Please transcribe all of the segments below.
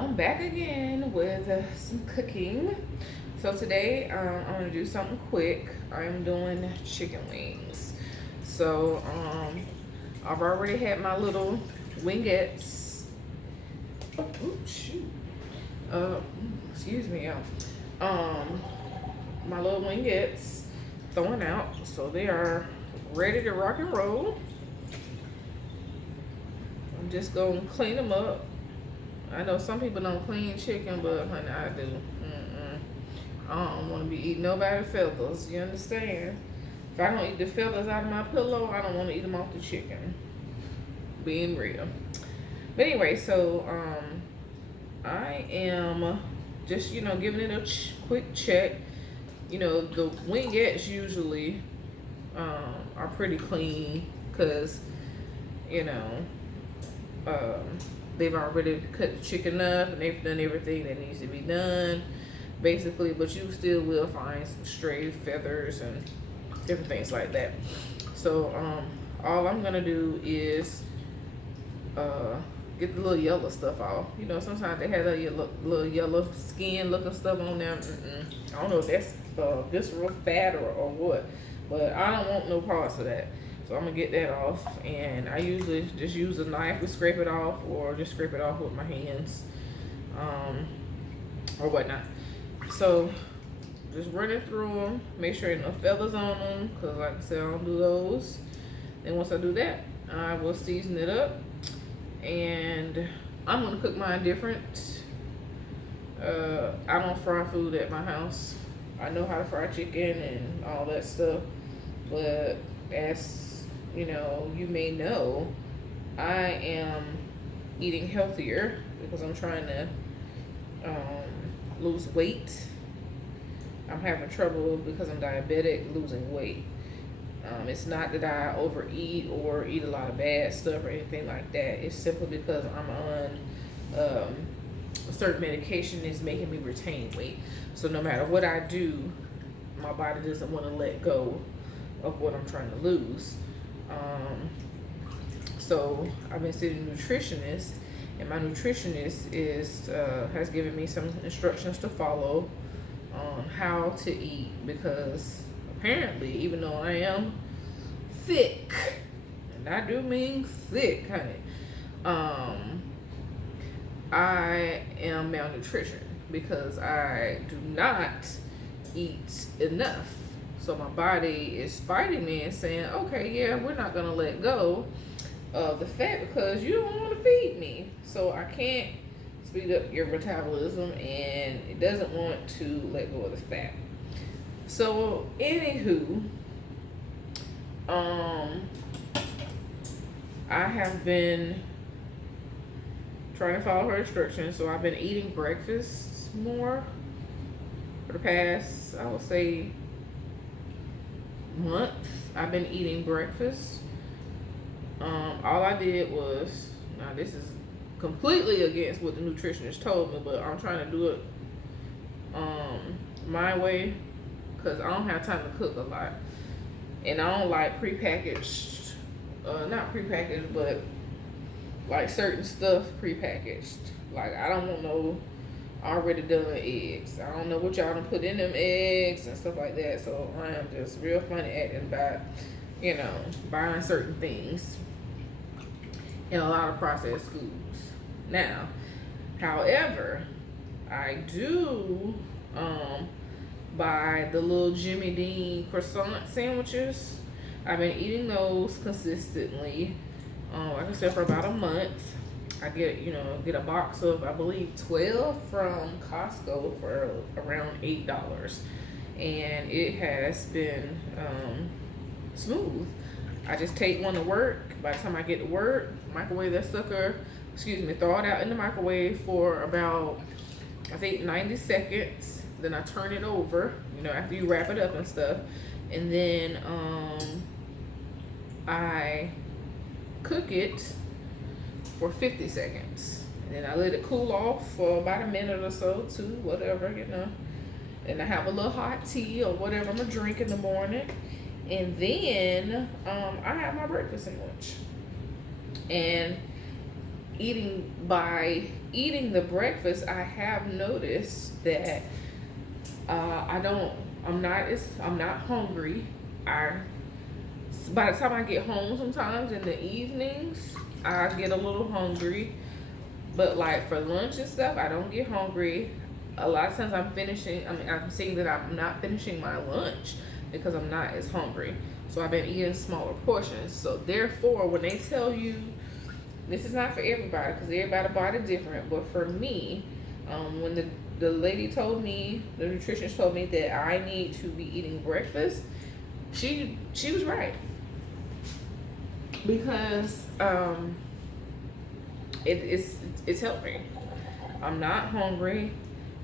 I'm back again with some cooking. So today I'm gonna do something quick. I'm doing chicken wings. So I've already had my little wingettes. Oh shoot. Excuse me, y'all. My little wingettes thrown out, so they are ready to rock and roll. I'm just gonna clean them up. I know some people don't clean chicken, but honey, I do. I don't want to be eating nobody's feathers. You understand? If I don't eat the feathers out of my pillow, I don't want to eat them off the chicken. Being real. But anyway, so I am just giving it a quick check. The wingettes usually are pretty clean because they've already cut the chicken up and they've done everything that needs to be done, basically. But you still will find some stray feathers and different things like that. So all I'm gonna do is get the little yellow stuff off. Sometimes they have a little yellow skin looking stuff on there. I don't know if that's visceral fat or what, but I don't want no parts of that. So I'm gonna get that off, and I usually just use a knife to scrape it off, or just scrape it off with my hands, or whatnot. So just run it through them, make sure there are no feathers on them, cause like I said, I don't do those. Then once I do that, I will season it up, and I'm gonna cook mine different. I don't fry food at my house. I know how to fry chicken and all that stuff, but as you may know, I am eating healthier because I'm trying to lose weight. I'm having trouble because I'm diabetic losing weight. It's not that I overeat or eat a lot of bad stuff or anything like that. It's simply because I'm on a certain medication is making me retain weight. So no matter what I do, my body doesn't want to let go of what I'm trying to lose. So I've been seeing a nutritionist, and my nutritionist has given me some instructions to follow on how to eat, because apparently, even though I am thick, and I do mean thick, honey, I am malnutrition because I do not eat enough. So my body is fighting me and saying, okay, yeah, we're not gonna let go of the fat because you don't want to feed me. So I can't speed up your metabolism, and it doesn't want to let go of the fat. So anywho, I have been trying to follow her instructions. So I've been eating breakfast more for the past, I would say, month. I've been eating breakfast. All I did was, now this is completely against what the nutritionist told me, but I'm trying to do it my way, because I don't have time to cook a lot, and I don't like prepackaged, not prepackaged, but like certain stuff prepackaged. Like I don't want no already done eggs. I don't know what y'all done put in them eggs and stuff like that. So I am just real funny acting about, buying certain things in a lot of processed foods. Now, however, I do buy the little Jimmy Dean croissant sandwiches. I've been eating those consistently, like I said, for about a month. I get a box of, I believe, 12 from Costco for around $8, and it has been smooth. I just take one to work. By the time I get to work, microwave that sucker, throw it out in the microwave for about, I think, 90 seconds. Then I turn it over, after you wrap it up and stuff, and then I cook it for 50 seconds. And then I let it cool off for about a minute or so, two, whatever, And I have a little hot tea or whatever I'm gonna drink in the morning. And then I have my breakfast sandwich. And by eating the breakfast, I have noticed that I'm not hungry. By the time I get home, sometimes in the evenings, I get a little hungry. But like for lunch and stuff, I don't get hungry. A lot of times I'm seeing that I'm not finishing my lunch because I'm not as hungry. So I've been eating smaller portions. So therefore, when they tell you, this is not for everybody because everybody's body different, but for me, when the lady told me, the nutritionist told me that I need to be eating breakfast, she was right. Because it's helping. I'm not hungry.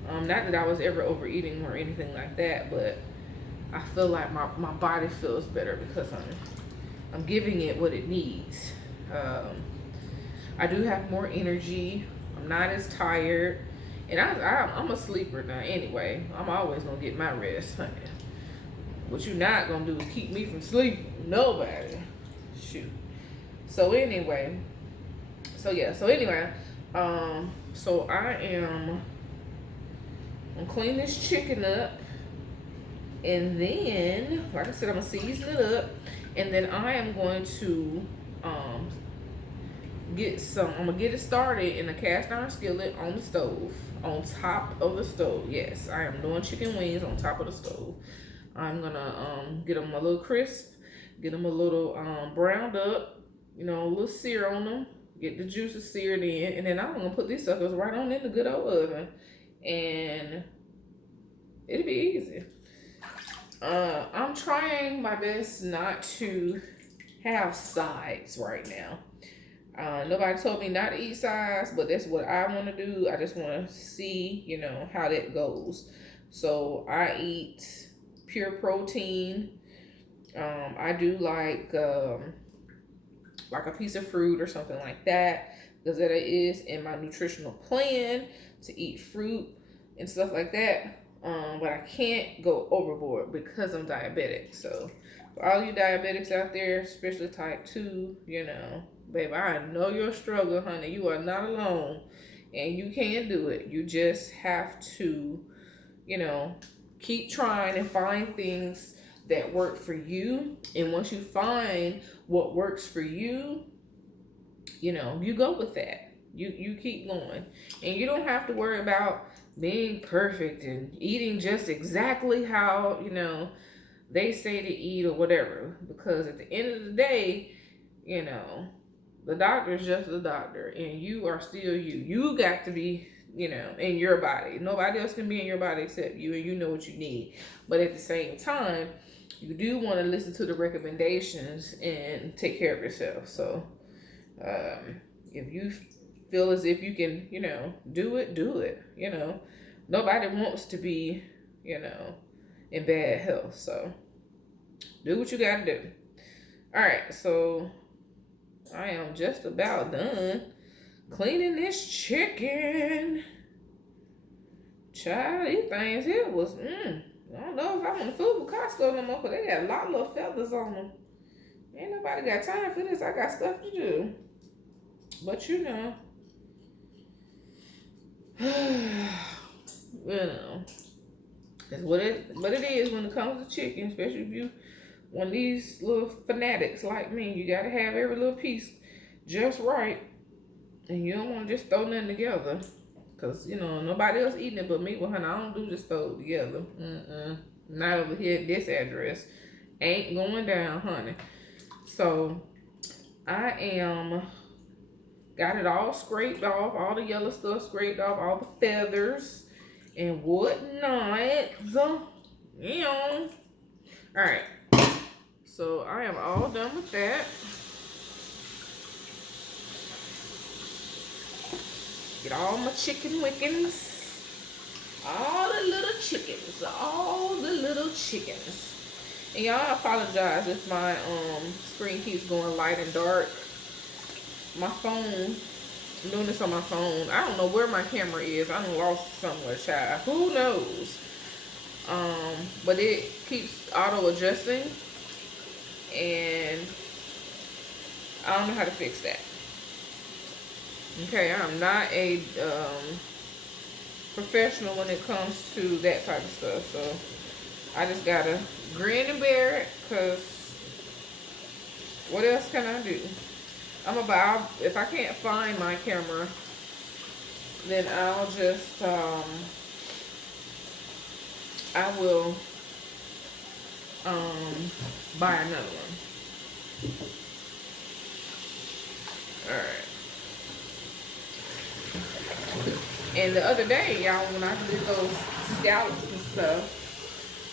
Not that I was ever overeating or anything like that, but I feel like my body feels better because I'm giving it what it needs. I do have more energy. I'm not as tired, and I'm a sleeper now anyway. I'm always gonna get my rest, honey. What you not gonna do is keep me from sleeping. Nobody. Shoot. So anyway, so I'm clean this chicken up, and then, like I said, I'm gonna season it up, and then I am going to I'm gonna get it started in a cast iron skillet on the stove, on top of the stove. Yes, I am doing chicken wings on top of the stove. I'm gonna get them a little crisp, get them a little browned up, a little sear on them, get the juices seared in, and then I'm gonna put these suckers right on in the good old oven, and it'll be easy. I'm trying my best not to have sides right now. Nobody told me not to eat sides, but that's what I want to do. I just want to see, how that goes. So I eat pure protein. I do like a piece of fruit or something like that, because that is in my nutritional plan to eat fruit and stuff like that. But I can't go overboard because I'm diabetic. So for all you diabetics out there, especially type 2, babe, I know your struggle, honey. You are not alone, and you can do it. You just have to, keep trying and find things that work for you. And once you find what works for you, you go with that. You keep going, and you don't have to worry about being perfect and eating just exactly how, they say to eat or whatever, because at the end of the day, the doctor is just the doctor, and you are still you. You got to be, in your body. Nobody else can be in your body except you, and you know what you need. But at the same time, you do want to listen to the recommendations and take care of yourself. So, if you feel as if you can, do it. Nobody wants to be, in bad health. So, do what you got to do. All right, so I am just about done cleaning this chicken. Child, these things here was, I don't know if I want to fool with Costco no more, because they got a lot of little feathers on them. Ain't nobody got time for this. I got stuff to do. But that's what it is when it comes to chicken, especially if you one of these little fanatics like me. You gotta have every little piece just right, and you don't want to just throw nothing together, because nobody else eating it but me. Well, honey, I don't do just throw it together. Not over here at this address. Ain't going down, honey. So I am got it all scraped off, all the yellow stuff scraped off, all the feathers and whatnot. All right. So I am all done with that. Get all my chicken wickens. All the little chickens. And y'all, I apologize if my screen keeps going light and dark. My phone, I'm doing this on my phone. I don't know where my camera is. I done lost it somewhere, child. Who knows? But it keeps auto adjusting, and I don't know how to fix that. Okay, I'm not a professional when it comes to that type of stuff, so I just gotta grin and bear it, cause what else can I do? I'm about, if I can't find my camera, then I'll just I will buy another one. All right. And the other day, y'all, when I did those scallops and stuff,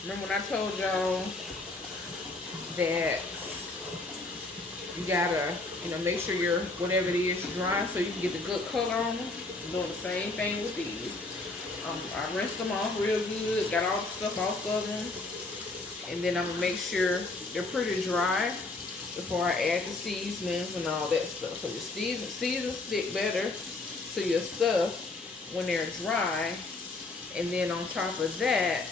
remember when I told y'all that you gotta, make sure your whatever it is dry so you can get the good color on them. I'm doing the same thing with these. I rinsed them off real good, got all the stuff off of them, and then I'm gonna make sure they're pretty dry before I add the seasonings and all that stuff. So your seasons stick better to your stuff when they're dry, and then on top of that,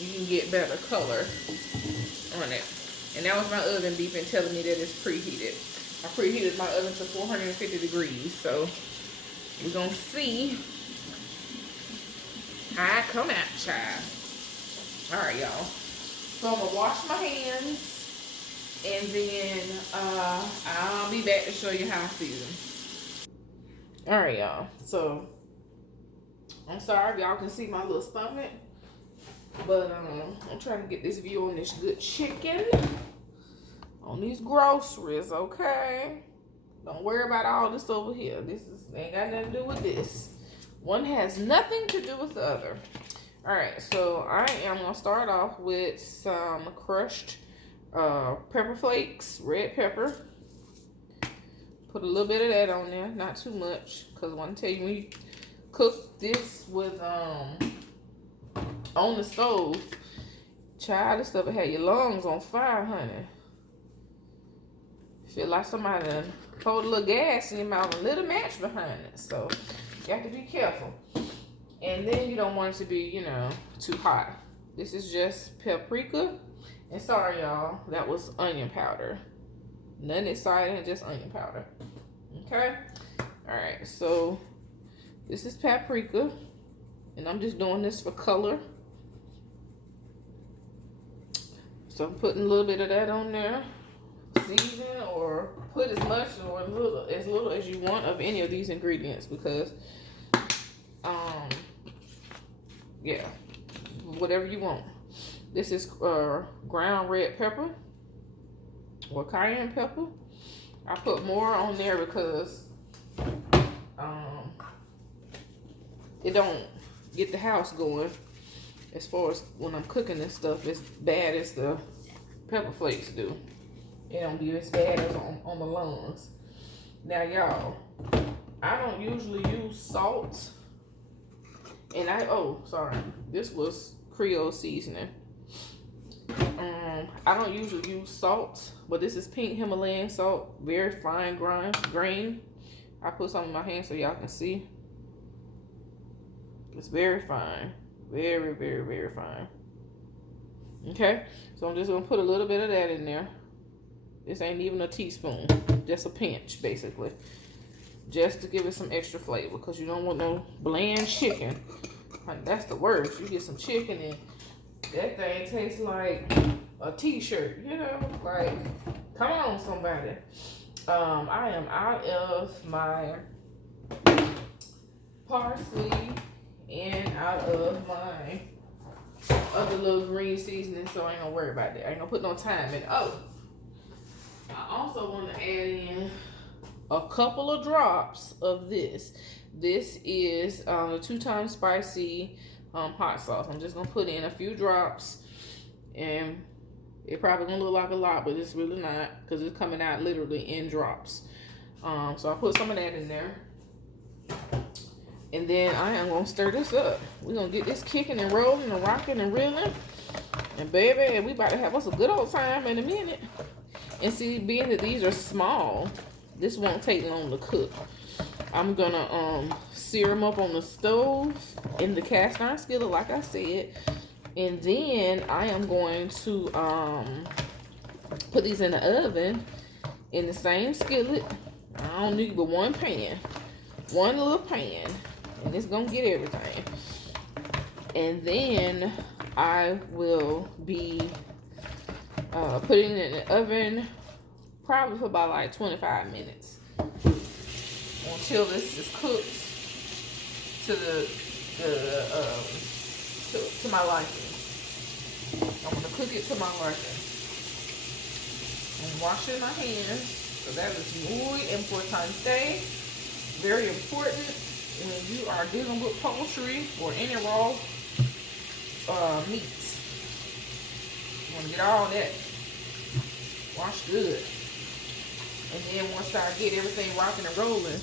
you can get better color on it. And that was my oven beeping telling me that it's preheated. I preheated my oven to 450 degrees, so we're gonna see how I come out, child. All right, y'all. So I'm gonna wash my hands, and then I'll be back to show you how I season. All right, y'all. So I'm sorry if y'all can see my little stomach, but I'm trying to get this view on this good chicken, on these groceries, okay? Don't worry about all this over here. This ain't got nothing to do with this. One has nothing to do with the other. All right, so I am gonna start off with some crushed pepper flakes, red pepper. Put a little bit of that on there, not too much, because I want to tell you, when you cook this with on the stove, child, this stuff will have your lungs on fire, honey. Feel like somebody done poured a little gas in your mouth and lit a match behind it. So you have to be careful. And then you don't want it to be, too hot. This is just paprika. And sorry, y'all, that was onion powder. Nothing exciting, just onion powder. Okay? All right, so this is paprika. And I'm just doing this for color. So I'm putting a little bit of that on there. Season, or put as much or as little as you want of any of these ingredients, because yeah, whatever you want. This is ground red pepper or cayenne pepper. I put more on there because it don't get the house going as far as when I'm cooking this stuff as bad as the pepper flakes do. It don't be as bad as on the lungs. Now, y'all, I don't usually use salt. And sorry, this was Creole seasoning. I don't usually use salt, but this is pink Himalayan salt, very fine grain. I put some in my hand so y'all can see. It's very fine, very, very, very fine. Okay, so I'm just gonna put a little bit of that in there. This ain't even a teaspoon, just a pinch, basically. Just to give it some extra flavor, because you don't want no bland chicken. That's the worst. You get some chicken and that thing tastes like a t-shirt, like, come on, somebody. I am out of my parsley and out of my other little green seasoning, so I ain't gonna worry about that. I ain't gonna put no time in. I also want to add in a couple of drops of this. This is the 2 times spicy hot sauce. I'm just going to put in a few drops. And it probably going to look like a lot, but it's really not, because it's coming out literally in drops. So I put some of that in there. And then I am going to stir this up. We're going to get this kicking and rolling and rocking and reeling. And baby, we about to have us a good old time in a minute. And see, being that these are small, this won't take long to cook. I'm gonna sear them up on the stove in the cast iron skillet, like I said. And then I am going to put these in the oven in the same skillet. I don't need but one pan. one little pan, and it's gonna get everything. And then I will be putting it in the oven probably for about like 25 minutes until this is cooked to to my liking. I'm gonna cook it to my liking. I'm washing my hands, so that is muy importante. Very important when you are dealing with poultry or any raw meats. You want to get all that washed good. And then once I get everything rocking and rolling,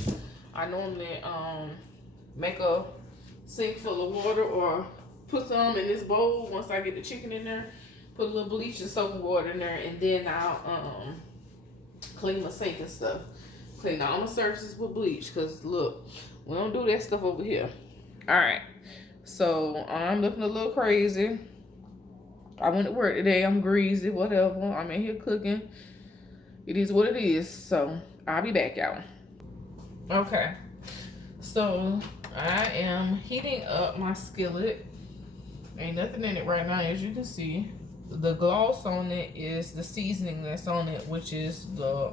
I normally make a sink full of water or put some in this bowl. Once I get the chicken in there, put a little bleach and soap and water in there, and then I'll clean my sink and stuff. Clean all my surfaces with bleach, because look, we don't do that stuff over here. All right, so I'm looking a little crazy. I went to work today. I'm greasy, whatever. I'm in here cooking. It is what it is. So I'll be back, y'all. Okay, so I am heating up my skillet. Ain't nothing in it right now, as you can see. The gloss on it is the seasoning that's on it, which is the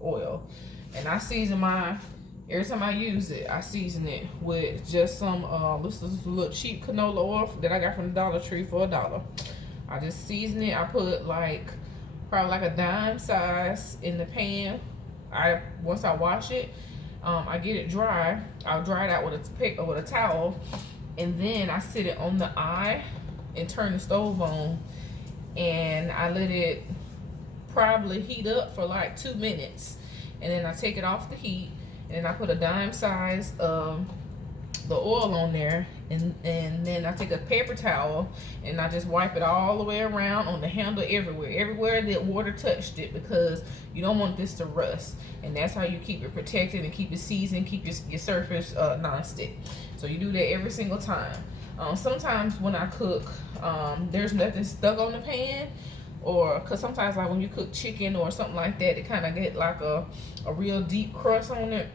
oil. And I season mine, every time I use it, I season it with just some, this is a little cheap canola oil that I got from the Dollar Tree for $1. I just season it. I put like, probably like a dime size in the pan. Once I wash it, I get it dry. I'll dry it out with a towel. And then I sit it on the eye and turn the stove on. And I let it probably heat up for like 2 minutes. And then I take it off the heat, and then I put a dime size of the oil on there, and then I take a paper towel and I just wipe it all the way around on the handle, everywhere that water touched it, because you don't want this to rust. And that's how you keep it protected and keep it seasoned, keep your surface non-stick. So you do that every single time. Sometimes when I cook, there's nothing stuck on the pan, or because sometimes like when you cook chicken or something like that, it kind of get like a real deep crust on it.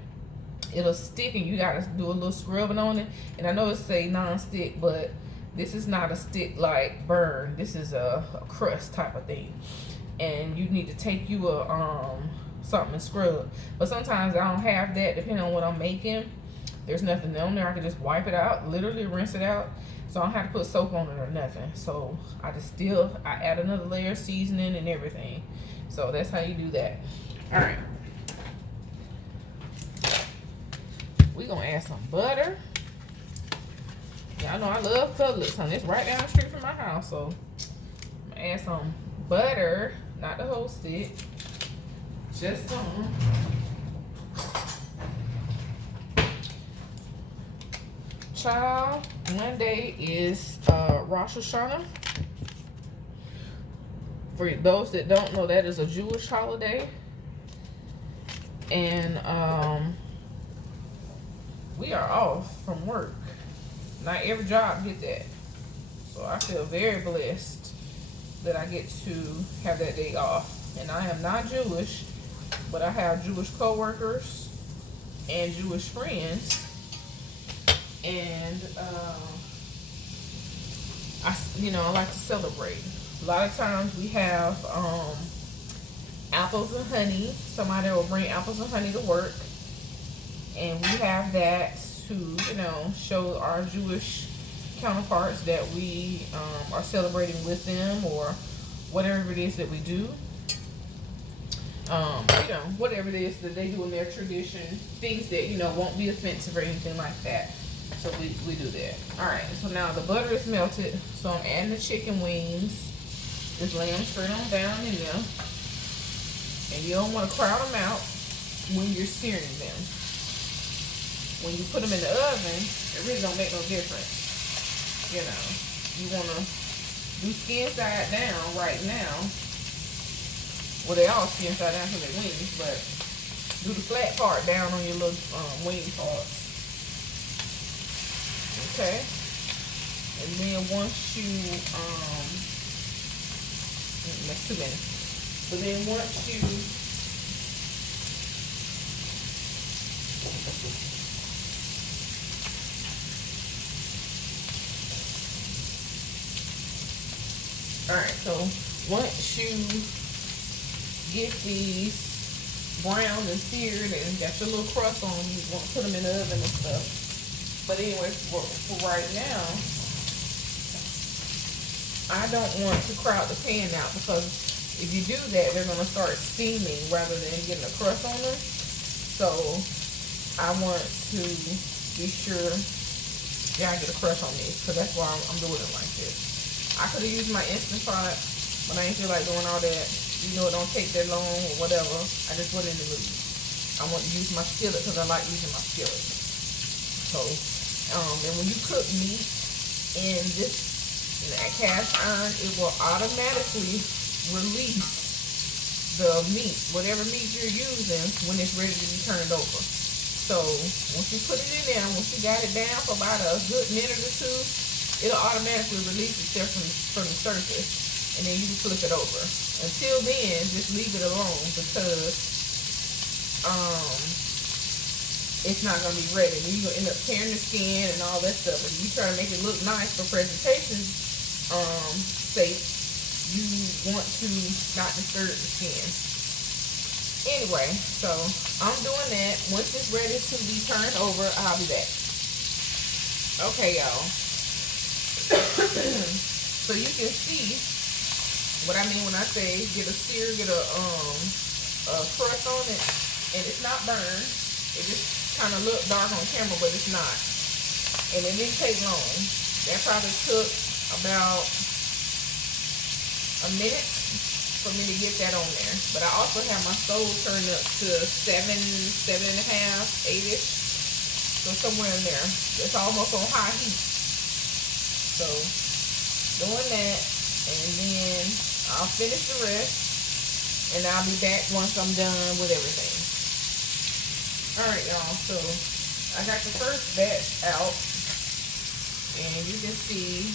It'll stick, and you gotta do a little scrubbing on it. And I know it say non-stick, but this is not a stick like burn. This is a crust type of thing, and you need to take you a something and scrub. But sometimes I don't have that, depending on what I'm making. There's nothing on there. I can just wipe it out, literally rinse it out. So I don't have to put soap on it or nothing. So I add another layer of seasoning and everything. So that's how you do that. All right. We're going to add some butter. Y'all know I love Publix, honey. It's right down the street from my house. So I'm going to add some butter. Not the whole stick. Just some. Child, Monday is Rosh Hashanah. For those that don't know, that is a Jewish holiday. And we are off from work. Not every job get that. So I feel very blessed that I get to have that day off. And I am not Jewish, but I have Jewish coworkers and Jewish friends. And I like to celebrate. A lot of times we have apples and honey. Somebody will bring apples and honey to work, and we have that to show our Jewish counterparts that we are celebrating with them, or whatever it is that we do. Whatever it is that they do in their tradition, things that won't be offensive or anything like that. So we do that. Alright, so now the butter is melted. So I'm adding the chicken wings. Just lay them straight on down in there. And you don't want to crowd them out when you're searing them. When you put them in the oven, it really don't make no difference. You want to do skin side down right now. Well, they all skin side down because they're wings, but do the flat part down on your little wing parts. Okay, and then once you that's too many. But then once Alright, so once you get these brown and seared and got your little crust on, you want to put them in the oven and stuff. But anyway, for right now, I don't want to crowd the pan out, because if you do that, they're going to start steaming rather than getting a crust on them. So I want to be sure y'all get a crust on these, because that's why I'm doing it like this. I could have used my Instant Pot, but I ain't feel like doing all that. You know, it don't take that long or whatever. I just wasn't in the mood. I want to use my skillet because I like using my skillet. So, and when you cook meat in that cast iron, it will automatically release the meat, whatever meat you're using, when it's ready to be turned over. So once you put it in there, once you got it down for about a good minute or two, it'll automatically release itself from the surface, and then you can flip it over. Until then, just leave it alone, because it's not gonna be ready. You're gonna end up tearing the skin and all that stuff. If you try to make it look nice for presentation's sake, you want to not disturb the skin. Anyway, so I'm doing that. Once it's ready to be turned over, I'll be back. Okay, y'all. So you can see what I mean when I say get a sear, get a crust on it, and it's not burned. It just kind of looked dark on camera, but it's not. And it didn't take long. That probably took about a minute for me to get that on there. But I also have my stove turned up to 7.5, 8-ish. So somewhere in there. It's almost on high heat. So doing that, and then I'll finish the rest, and I'll be back once I'm done with everything. Alright, y'all, so I got the first batch out, and you can see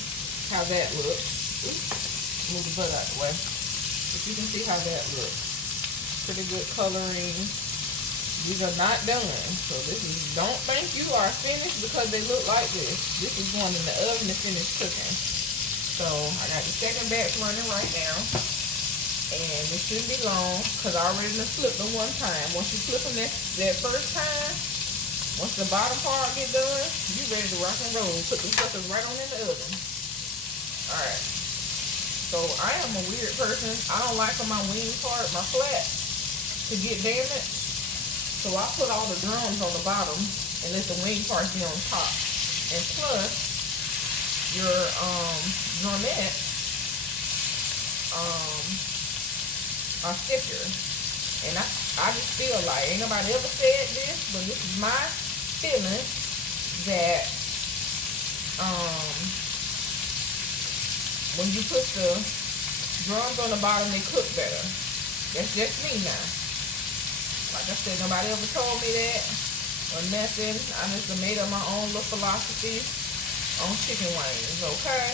how that looks. Oops, move the butt out the way. But you can see how that looks. Pretty good coloring. These are not done. So this is, don't think you are finished because they look like this. This is going in the oven to finish cooking. So I got the second batch running right now. And it shouldn't be long because I already done flipped them one time. Once you flip them that first time, once the bottom part get done, you ready to rock and roll. Put them suckers right on in the oven. Alright. So I am a weird person. I don't like for my wing part, my flats, to get damaged. So I put all the drums on the bottom and let the wing parts be on top. And plus, your drumettes are thicker. And I just feel like, ain't nobody ever said this, but this is my feeling that when you put the drums on the bottom, they cook better. That's just me now. Like I said, nobody ever told me that or nothing. I just made up my own little philosophy on chicken wings, okay?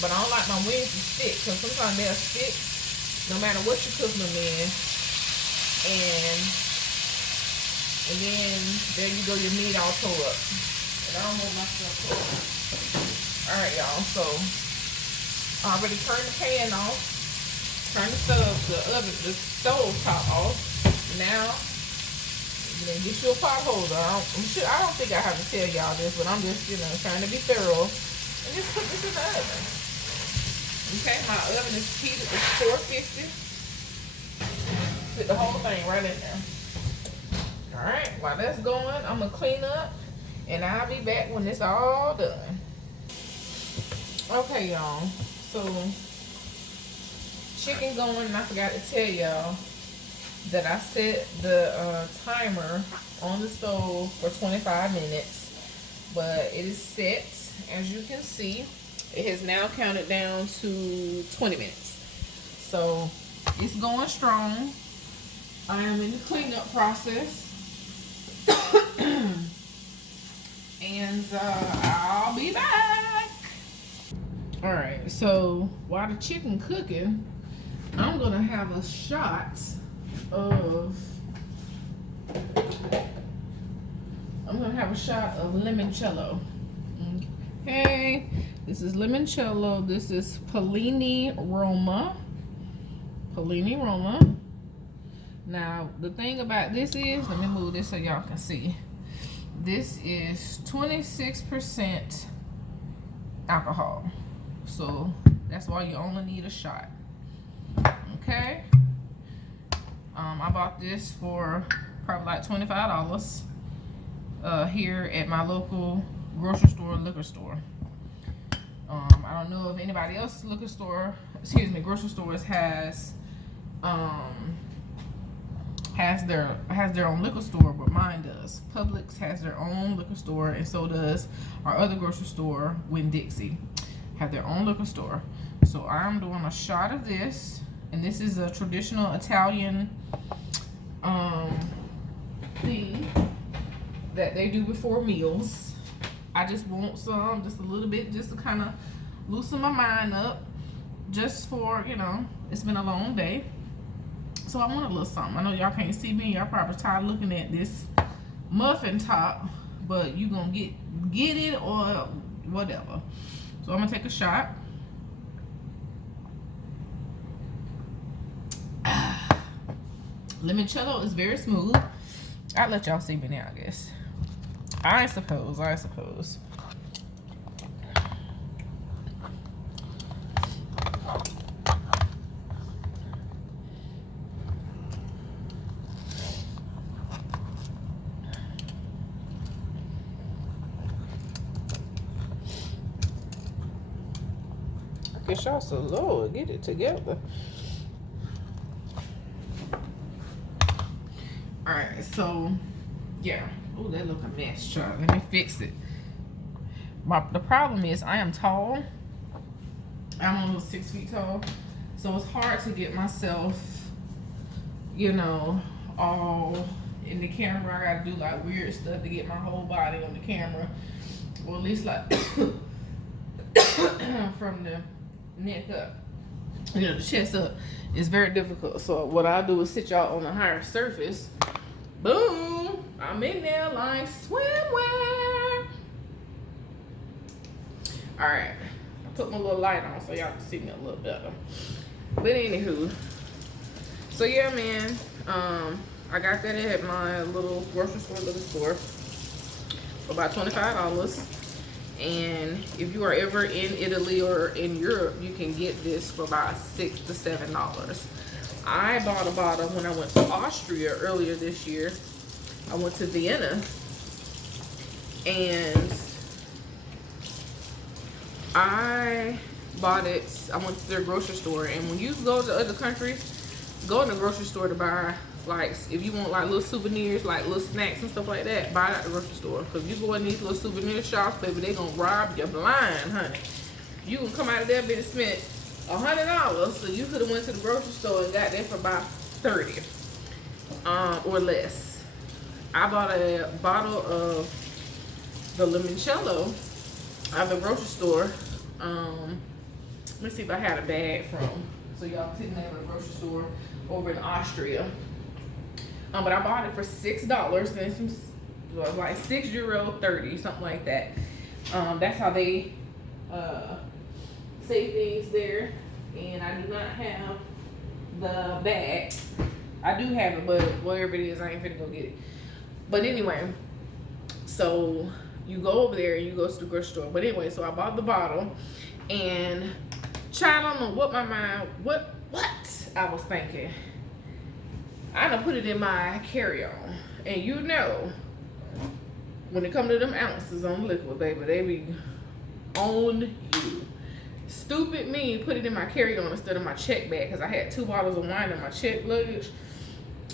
But I don't like my wings to stick, because sometimes they'll stick no matter what you cook them in. And then there you go, your meat all tore up. And I don't want myself tore up. Alright, y'all, so I already turned the pan off. Turn the stove top off. Now, get you a pot holder. I don't think I have to tell y'all this, but I'm just, trying to be thorough. And just put this in the oven. Okay, my oven is heated at 450. Put the whole thing right in there. Alright, while that's going, I'm going to clean up. And I'll be back when it's all done. Okay, y'all. So, chicken going, and I forgot to tell y'all that I set the timer on the stove for 25 minutes, but it is set. As you can see, it has now counted down to 20 minutes. So it's going strong. I am in the cleanup process. And I'll be back. Alright, so while the chicken cooking, I'm gonna have a shot of limoncello. Okay, This is limoncello. This is Pellini Roma. Pellini Roma. Now, the thing about this is, let me move this so y'all can see. This is 26% alcohol. So, that's why you only need a shot. Okay? I bought this for probably like $25 here at my local grocery store, liquor store. I don't know if anybody else's grocery stores has their own liquor store, but mine does. Publix has their own liquor store, and so does our other grocery store, Winn-Dixie, have their own liquor store. So I'm doing a shot of this, and this is a traditional Italian thing that they do before meals. I just want some, just a little bit, just to kind of loosen my mind up, just for, you know, it's been a long day. So I want a little something. I know y'all can't see me. Y'all probably tired of looking at this muffin top, but you gonna get it or whatever. So I'm gonna take a shot. Limoncello is very smooth. I'll let y'all see me now, I guess. I suppose. I guess y'all so low. Get it together. Alright, so yeah. Oh, that look a mess, child. Let me fix it. The problem is I am tall. I'm almost 6 feet tall. So it's hard to get myself, you know, all in the camera. I gotta do like weird stuff to get my whole body on the camera. Or at least like from the neck up, you know, the chest up. It's very difficult. So what I do is sit y'all on a higher surface. Boom! I'm in there like swimwear. Alright. I put my little light on so y'all can see me a little better. But anywho. So yeah, man. I got that at my little grocery store, for about $25. And if you are ever in Italy or in Europe, you can get this for about $6 to $7. I bought a bottle when I went to Austria earlier this year. I went to Vienna, and I bought it. I went to their grocery store, and when you go to other countries, go in the grocery store to buy, like, if you want like little souvenirs, like little snacks and stuff like that, buy it at the grocery store. Because you go in these little souvenir shops, baby, they gonna rob you blind, honey. You can come out of there and spent $100, so you could have went to the grocery store and got that for about $30 or less. I bought a bottle of the limoncello at the grocery store. Let me see if I had a bag from, so y'all can see the name of the grocery store over in Austria. But I bought it for $6 and some, like €6.30, something like that. That's how they say things there. And I do not have the bag. I do have it, but wherever it is, I ain't finna go get it. But anyway, so you go over there and you go to the grocery store. But anyway, so I bought the bottle, and child, I don't know what my mind, what I was thinking. I done put it in my carry-on, and you know, when it come to them ounces on liquid, baby, they be on you. Stupid me put it in my carry-on instead of my check bag, because I had 2 bottles of wine in my check luggage,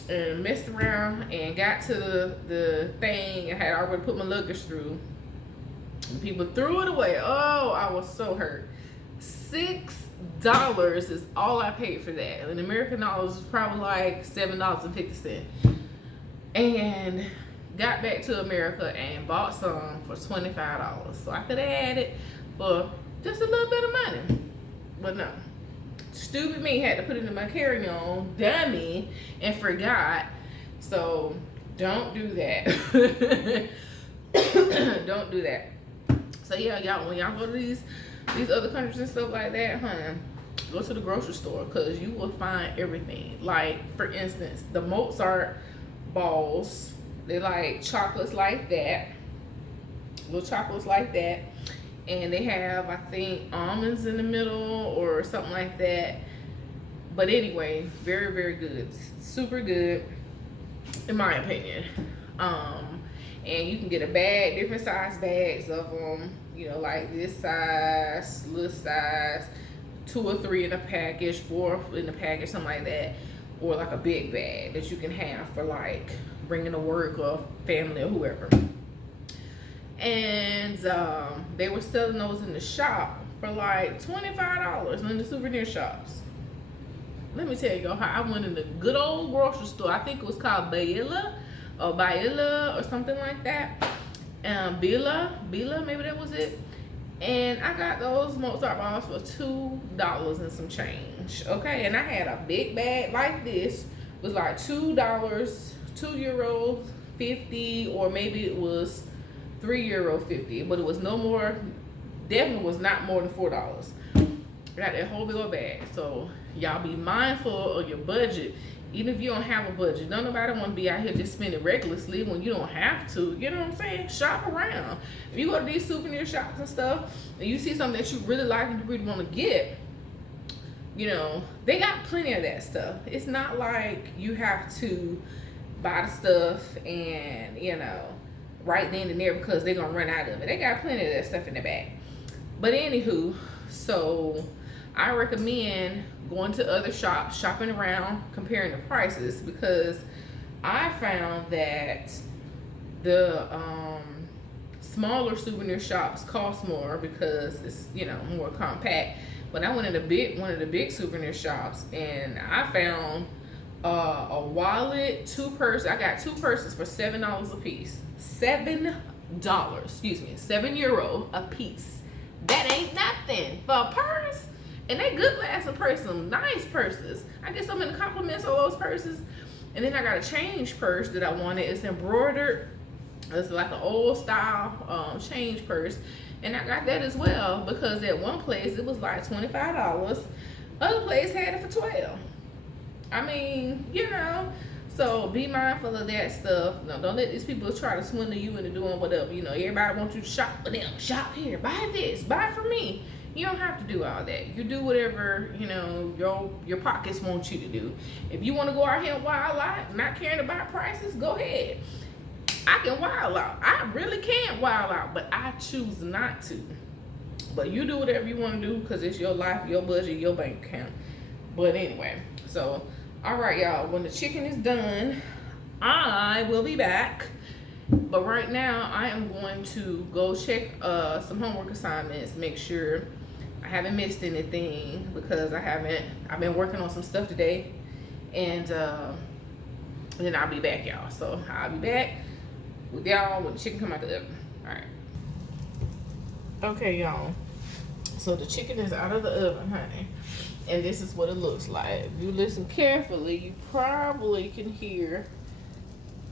and messed around and got to the thing and had already put my luggage through. And people threw it away. Oh, I was so hurt. $6 is all I paid for that. And American dollars was probably like $7.50. And got back to America and bought some for $25. So I could have had it for just a little bit of money. But no. Stupid me had to put it in my carry-on, dummy, and forgot. So don't do that. Don't do that. So yeah, y'all, when y'all go to these these other countries and stuff like that, honey, go to the grocery store because you will find everything. Like, for instance, the Mozart balls, they like chocolates like that, little chocolates like that, and they have, I think, almonds in the middle or something like that. But anyway, very, very good, super good in my opinion. And you can get a bag, different size bags of them, you know, like this size, little size, 2 or 3 in a package, 4 in a package, something like that, or like a big bag that you can have for like bringing to work or family or whoever. And they were selling those in the shop for like $25 in the souvenir shops. Let me tell y'all how I went in the good old grocery store. I think it was called Baila or something like that. Bila, maybe that was it. And I got those Mozart balls for $2 and some change. Okay, and I had a big bag like this. It was like $2, €2.50, or maybe it was €3.50, but it was no more. Definitely was not more than $4. I got that whole big old bag. So y'all be mindful of your budget. Even if you don't have a budget, don't nobody want to be out here just spending recklessly when you don't have to. You know what I'm saying? Shop around. If you go to these souvenir shops and stuff, and you see something that you really like and you really want to get, you know, they got plenty of that stuff. It's not like you have to buy the stuff and, you know, right then and there because they're going to run out of it. They got plenty of that stuff in the back. But anywho, so I recommend going to other shops, shopping around, comparing the prices, because I found that the smaller souvenir shops cost more because it's, you know, more compact. But I went in one of the big souvenir shops, and I found a wallet, 2 purses. I got 2 purses for $7 a piece. €7 a piece. That ain't nothing for a purse. And they good lasting purses, some nice purses. I get some in the compliments of those purses. And then I got a change purse that I wanted. It's embroidered. It's like an old style change purse. And I got that as well because at one place it was like $25. Other place had it for $12. I mean, you know. So be mindful of that stuff. No, don't let these people try to swindle you into doing whatever. You know, everybody wants you to shop with them. Shop here, buy this, buy from me. You don't have to do all that. You do whatever, you know, your pockets want you to do. If you want to go out here and wild out, not caring about prices, go ahead. I can wild out. I really can wild out, but I choose not to. But you do whatever you want to do because it's your life, your budget, your bank account. But anyway, so, all right, y'all. When the chicken is done, I will be back. But right now, I am going to go check some homework assignments, make sure I haven't missed anything because I've been working on some stuff today, and then I'll be back, y'all. So I'll be back with y'all when the chicken come out the oven. All right. Okay, y'all. So the chicken is out of the oven, honey, and this is what it looks like. If you listen carefully, you probably can hear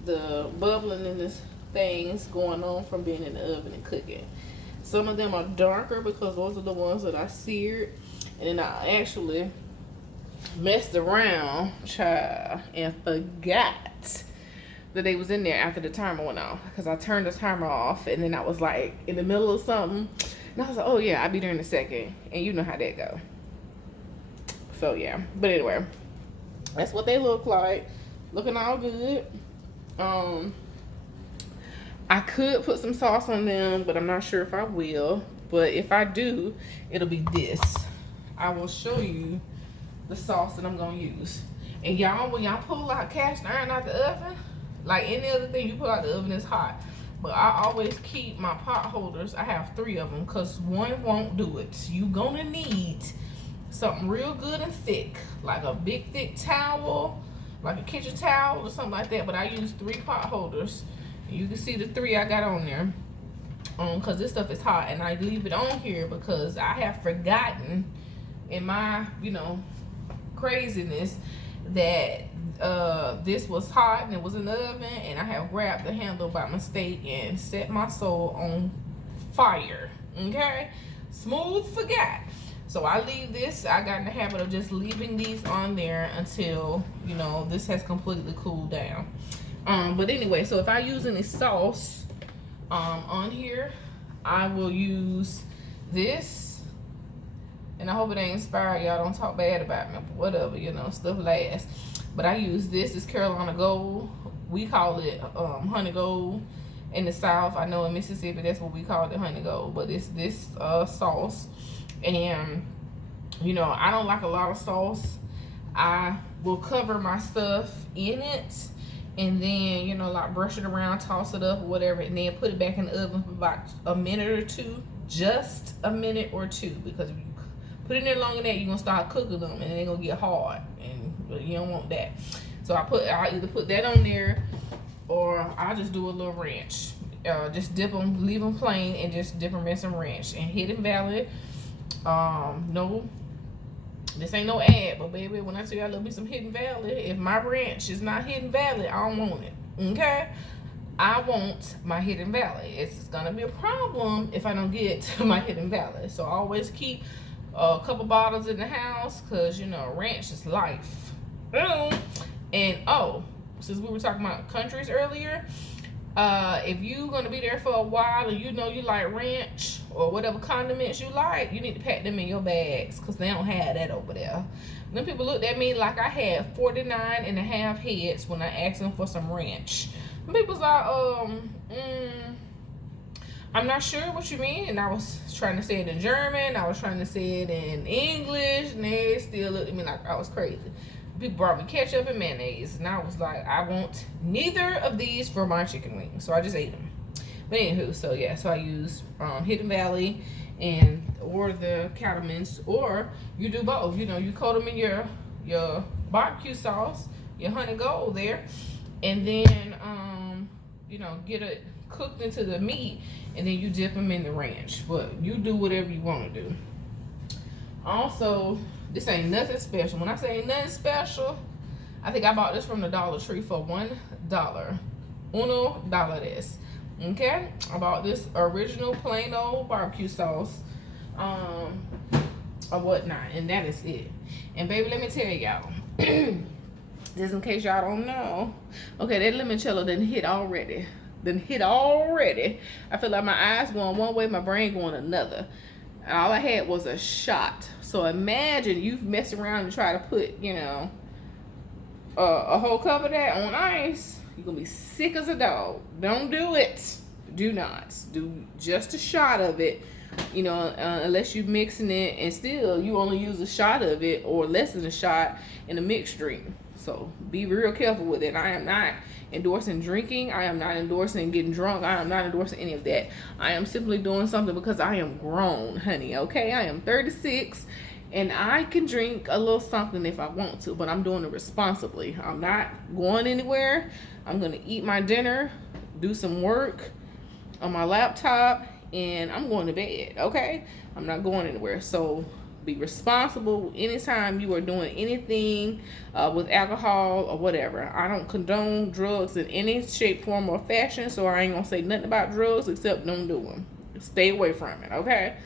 the bubbling in this things going on from being in the oven and cooking. Some of them are darker because those are the ones that I seared, and then I actually messed around, child, and forgot that they was in there after the timer went off because I turned the timer off, and then I was like in the middle of something, and I was like, oh yeah, I'll be there in a second, and you know how that go. So yeah, but anyway, that's what they look like, looking all good. I could put some sauce on them, but I'm not sure if I will. But if I do, it'll be this. I will show you the sauce that I'm gonna use. And y'all, when y'all pull out cast iron out the oven, like any other thing you pull out the oven is hot. But I always keep my pot holders. I have 3 of them because one won't do it. You gonna need something real good and thick, like a big thick towel, like a kitchen towel or something like that. But I use 3 pot holders. You can see the 3 I got on there, because this stuff is hot, and I leave it on here because I have forgotten in my, you know, craziness that this was hot and it was in the oven, and I have grabbed the handle by mistake and set my soul on fire. Okay, Smooth forgot. So I leave this. I got in the habit of just leaving these on there until, you know, this has completely cooled down. But anyway, so if I use any sauce on here, I will use this. And I hope it ain't inspired y'all. Don't talk bad about me. But whatever, you know, stuff lasts. But I use this. It's Carolina Gold. We call it honey gold in the South. I know in Mississippi that's what we call it, honey gold. But it's this sauce. And, you know, I don't like a lot of sauce. I will cover my stuff in it. And then, you know, like brush it around, toss it up or whatever. And then put it back in the oven for about a minute or two. Just a minute or two. Because if you put it in there longer than that, you're going to start cooking them. And they're going to get hard. And you don't want that. So I'll either put that on there, or I'll just do a little ranch. Just dip them, leave them plain, and just dip them in some ranch. And Hidden Valley, no, this ain't no ad, but baby, when I tell you I love me some Hidden Valley, if my ranch is not Hidden Valley, I don't want it. Okay, I want my Hidden Valley. It's gonna be a problem if I don't get my Hidden Valley. So I always keep a couple bottles in the house, because you know ranch is life. And since we were talking about countries earlier, if you're gonna be there for a while and you know you like ranch or whatever condiments you like, you need to pack them in your bags, because they don't have that over there. Then people looked at me like I had 49 and a half heads when I asked them for some ranch. And people's like, I'm not sure what you mean. And I was trying to say it in German, I was trying to say it in English, and they still looked at me like I was crazy. People brought me ketchup and mayonnaise, and I was like, I want neither of these for my chicken wings. So I just ate them. But anywho, so yeah, so I use Hidden Valley or the Cattleman's, or you do both. You know, you coat them in your barbecue sauce, your honey gold there, and then you know, get it cooked into the meat, and then you dip them in the ranch. But you do whatever you want to do. Also, this ain't nothing special. When I say ain't nothing special, I think I bought this from the Dollar Tree for $1. $1. Okay? I bought this original plain old barbecue sauce, or whatnot, and that is it. And baby, let me tell y'all, just in case y'all don't know, okay, that limoncello done hit already. I feel like my eyes going one way, my brain going another. And all I had was a shot. So imagine you mess around and try to put, you know, a whole cup of that on ice. You're going to be sick as a dog. Don't do it. Do not. Do just a shot of it, you know, unless you're mixing it. And still, you only use a shot of it or less than a shot in a mixed drink. So be real careful with it. I am not endorsing drinking. I am not endorsing getting drunk. I am not endorsing any of that. I am simply doing something because I am grown, honey. Okay, I am 36 and I can drink a little something if I want to, but I'm doing it responsibly. I'm not going anywhere. I'm going to eat my dinner, do some work on my laptop, and I'm going to bed. Okay, I'm not going anywhere. So be responsible anytime you are doing anything with alcohol or whatever. I don't condone drugs in any shape, form, or fashion, so I ain't gonna say nothing about drugs except don't do them. Stay away from it, okay?